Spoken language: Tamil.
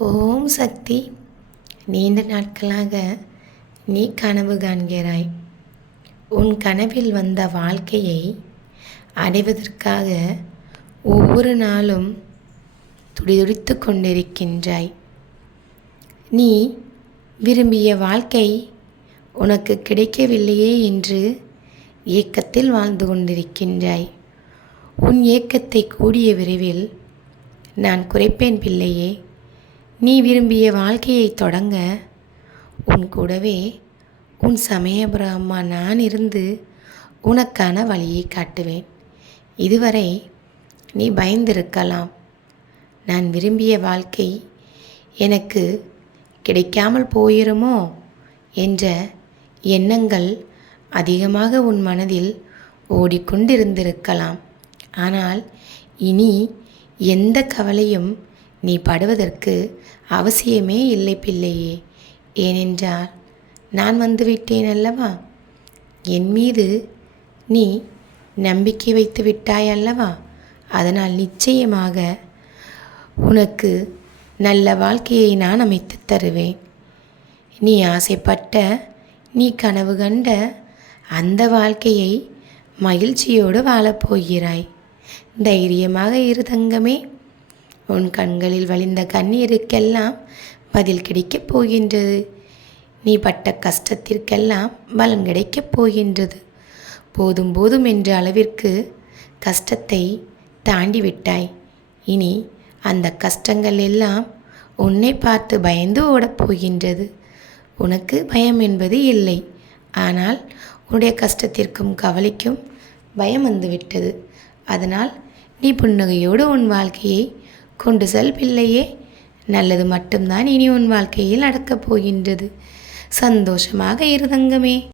ஓம் சக்தி. நீண்ட நாட்களாக நீ கனவு காண்கிறாய். உன் கனவில் வந்த வாழ்க்கையை அடைவதற்காக ஒவ்வொரு நாளும் துடிதுடித்து கொண்டிருக்கின்றாய். நீ விரும்பிய வாழ்க்கை உனக்கு கிடைக்கவில்லையே என்று ஏக்கத்தில் வாழ்ந்து கொண்டிருக்கின்றாய். உன் ஏக்கத்தை கூடிய விரைவில் நான் குறைப்பேன் பிள்ளையே. நீ விரும்பிய வாழ்க்கையை தொடங்க உன் கூடவே உன் சமயபுர அம்மா நான் இருந்து உனக்கான வழியை காட்டுவேன். இதுவரை நீ பயந்திருக்கலாம். நான் விரும்பிய வாழ்க்கை எனக்கு கிடைக்காமல் போயிருமோ என்ற எண்ணங்கள் அதிகமாக உன் மனதில் ஓடிக்கொண்டிருந்திருக்கலாம். ஆனால் இனி எந்த கவலையும் நீ படுவதற்கு அவசியமே இல்லை பிள்ளையே. ஏனென்றால் நான் வந்துவிட்டேன் அல்லவா? என் மீது நீ நம்பிக்கை வைத்து விட்டாய் அல்லவா? அதனால் நிச்சயமாக உனக்கு நல்ல வாழ்க்கையை நான் அமைத்து தருவேன். நீ ஆசைப்பட்ட நீ கனவு கண்ட அந்த வாழ்க்கையை மகிழ்ச்சியோடு வாழப்போகிறாய் தைரியமாக இரு தங்கமே. உன் கண்களில் வழிந்த கண்ணீருக்கெல்லாம் பதில் கிடைக்கப் போகின்றது. நீ பட்ட கஷ்டத்திற்கெல்லாம் பலன் கிடைக்கப் போகின்றது. போதும் போதும் என்ற அளவிற்கு கஷ்டத்தை தாண்டி விட்டாய். இனி அந்த கஷ்டங்கள் எல்லாம் உன்னை பார்த்து பயந்து ஓடப் போகின்றது. உனக்கு பயம் என்பது இல்லை. ஆனால் உன்னுடைய கஷ்டத்திற்கும் கவலைக்கும் பயம் வந்துவிட்டது. அதனால் நீ புன்னகையோடு உன் வாழ்க்கையை கொண்டு செல் பிள்ளையே நல்லது மட்டும்தான் இனி உன் வாழ்க்கையில் நடக்கப் போகின்றது. சந்தோஷமாக இருதங்கமே